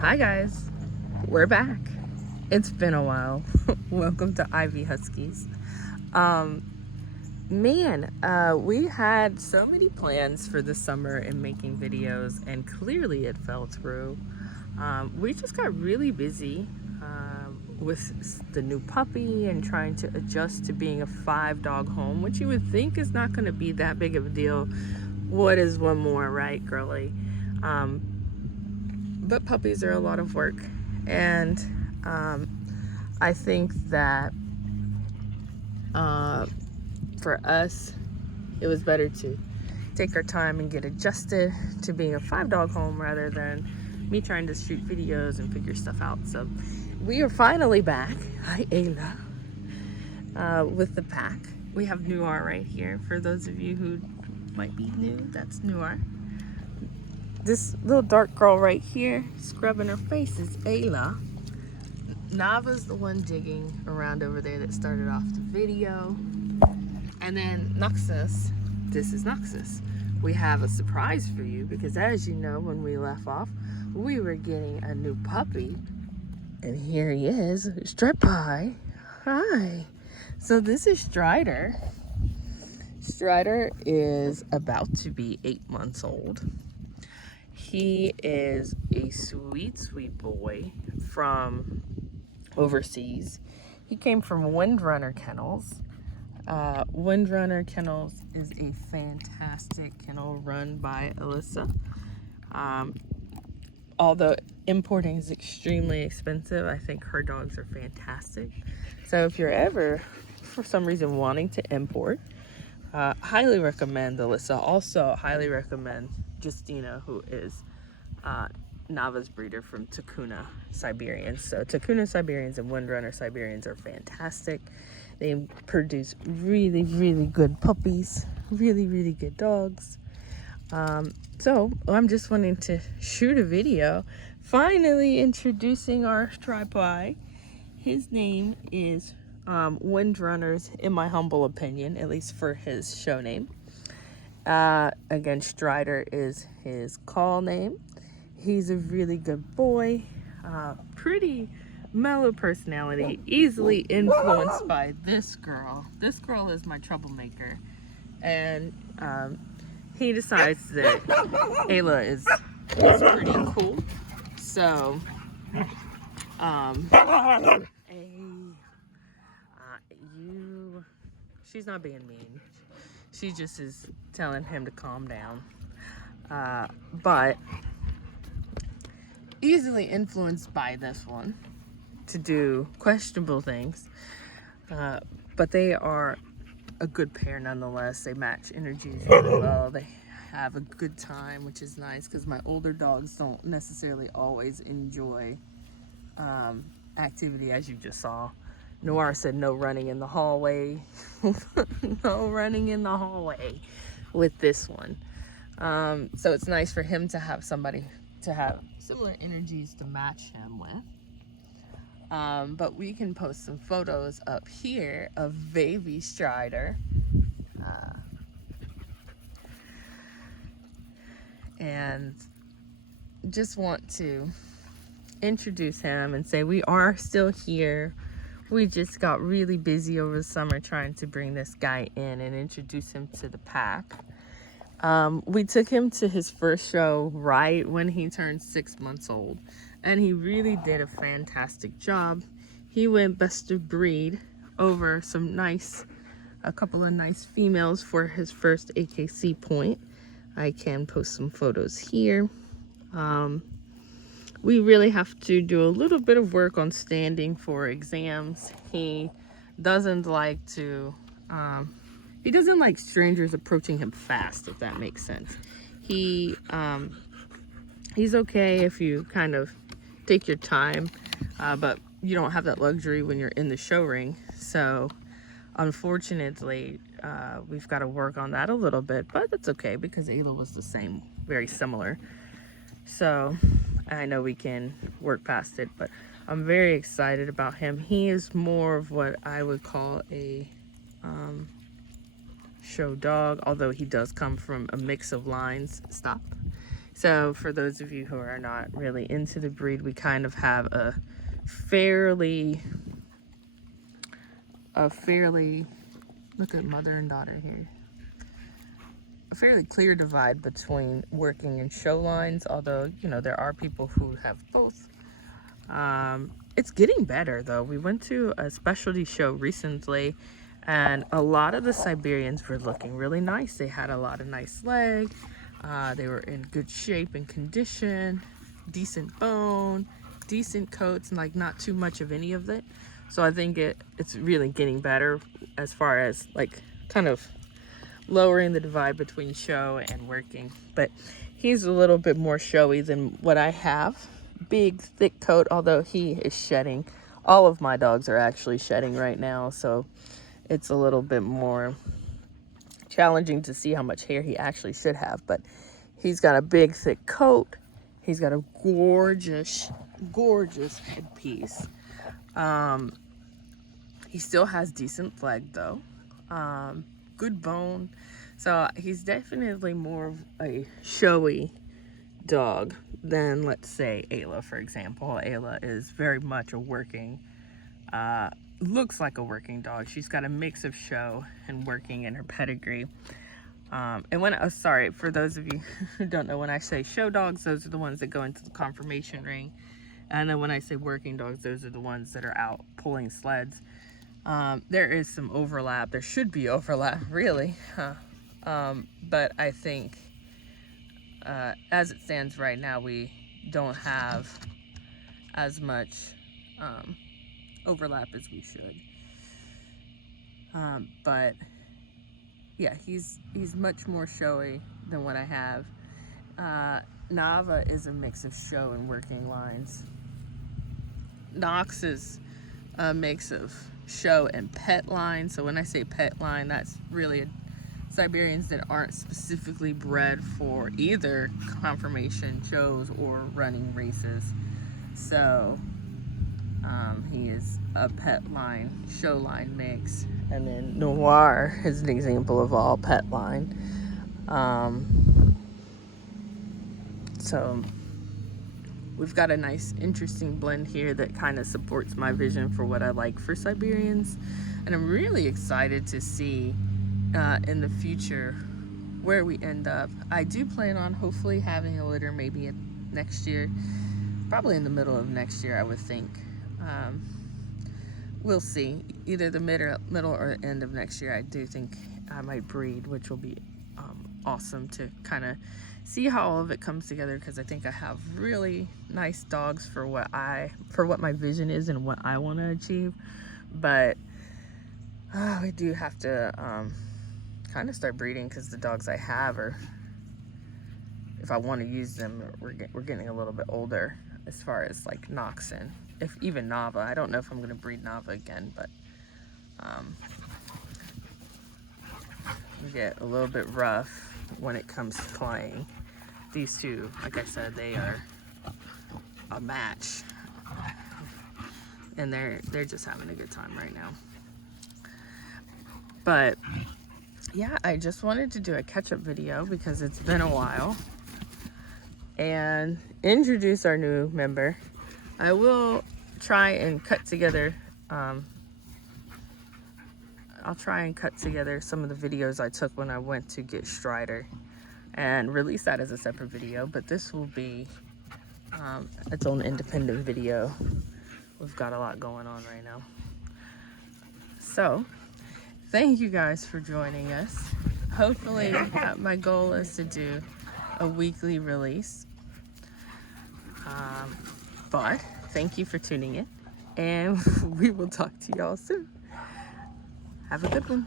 Hi guys, we're back. It's been a while. Welcome to Ivie Huskies. Um, we had so many plans for the summer and making videos, and clearly it fell through. We just got really busy with the new puppy and trying to adjust to being a 5-dog home, which you would think is not going to be that big of a deal. What is one more, right, girly? But puppies are a lot of work, and I think that for us, it was better to take our time and get adjusted to being a 5-dog home rather than me trying to shoot videos and figure stuff out. So we are finally back. Hi, Ayla. With the pack. We have Noir right here. For those of you who might be new, that's Noir. This little dark girl right here, scrubbing her face, is Ayla. Nava's the one digging around over there that started off the video. And then Noxus, this is Noxus. We have a surprise for you because, as you know, when we left off, we were getting a new puppy. And here he is, Stripe. Hi. So this is Strider. Strider is about to be 8 months old. He is a sweet, sweet boy from overseas. He came from Windrunner Kennels. Windrunner Kennels is a fantastic kennel run by Alyssa. Although importing is extremely expensive, I think her dogs are fantastic. So if you're ever, for some reason, wanting to import, highly recommend Alyssa. Also, highly recommend Justina, who is Nava's breeder from Takuna Siberians. So Takuna Siberians and Windrunner Siberians are fantastic. They produce really, really good puppies, really, really good dogs. So I'm just wanting to shoot a video, finally introducing our tripod. His name is Windrunners, in my humble opinion, at least for his show name. Again, Strider is his call name. He's a really good boy, pretty mellow personality, easily influenced by this girl. This girl is my troublemaker, and he decides that Ayla is pretty cool. So, she's not being mean. She just is telling him to calm down. But easily influenced by this one to do questionable things. But they are a good pair nonetheless. They match energies really well. They have a good time, which is nice because my older dogs don't necessarily always enjoy activity, as you just saw. Noir said no running in the hallway. No running in the hallway with this one. So it's nice for him to have somebody to have similar energies to match him with. But we can post some photos up here of baby Strider. And just want to introduce him and say we are still here. We just got really busy over the summer trying to bring this guy in and introduce him to the pack. We took him to his first show right when he turned 6 months old, and he really did a fantastic job. He went best of breed over a couple of nice females for his first AKC point. I can post some photos here. We really have to do a little bit of work on standing for exams. He doesn't like strangers approaching him fast, if that makes sense. He's okay if you kind of take your time, but you don't have that luxury when you're in the show ring. So unfortunately, we've got to work on that a little bit, but that's okay because Ayla was the same, very similar. So I know we can work past it, but I'm very excited about him. He is more of what I would call a show dog, although he does come from a mix of lines. Stop. So for those of you who are not really into the breed, we kind of have a fairly, look at mother and daughter here, a fairly clear divide between working and show lines, although, you know, there are people who have both. It's getting better though. We went to a specialty show recently and a lot of the Siberians were looking really nice. They had a lot of nice leg. They were in good shape and condition, decent bone, decent coats, and like not too much of any of it. So I think it's really getting better as far as like kind of lowering the divide between show and working. But he's a little bit more showy than what I have. Big, thick coat, although he is shedding. All of my dogs are actually shedding right now, so it's a little bit more challenging to see how much hair he actually should have. But he's got a big, thick coat. He's got a gorgeous, gorgeous headpiece. He still has decent leg, though. Good bone. So he's definitely more of a showy dog than, let's say, Ayla, for example. Ayla is very much a working, looks like a working dog. She's got a mix of show and working in her pedigree. And when, sorry, for those of you who don't know, when I say show dogs, those are the ones that go into the conformation ring. And then when I say working dogs, those are the ones that are out pulling sleds. There is some overlap. There should be overlap, really. But I think as it stands right now, we don't have as much overlap as we should. But yeah, he's much more showy than what I have. Nava is a mix of show and working lines. Knox is a mix of show and pet line. So when I say pet line, that's really Siberians that aren't specifically bred for either conformation shows or running races. So he is a pet line, show line mix. And then Noir is an example of all pet line. So we've got a nice, interesting blend here that kind of supports my vision for what I like for Siberians. And I'm really excited to see in the future where we end up. I do plan on hopefully having a litter maybe next year, probably in the middle of next year, I would think. We'll see, either the middle or end of next year. I do think I might breed, which will be awesome to kind of see how all of it comes together, because I think I have really nice dogs for what my vision is and what I want to achieve. But we do have to kind of start breeding, because the dogs I have are, if I want to use them, we're getting a little bit older as far as like Knox and if even Nava. I don't know if I'm going to breed Nava again, but we get a little bit rough when it comes to playing. These two, like I said, they are a match, and they're just having a good time right now. But yeah, I just wanted to do a catch-up video because it's been a while and introduce our new member. I will try and cut together I'll try and cut together some of the videos I took when I went to get Strider and release that as a separate video, but this will be its own independent video. We've got a lot going on right now. So thank you guys for joining us. Hopefully my goal is to do a weekly release, but thank you for tuning in, and we will talk to y'all soon. Have a good one.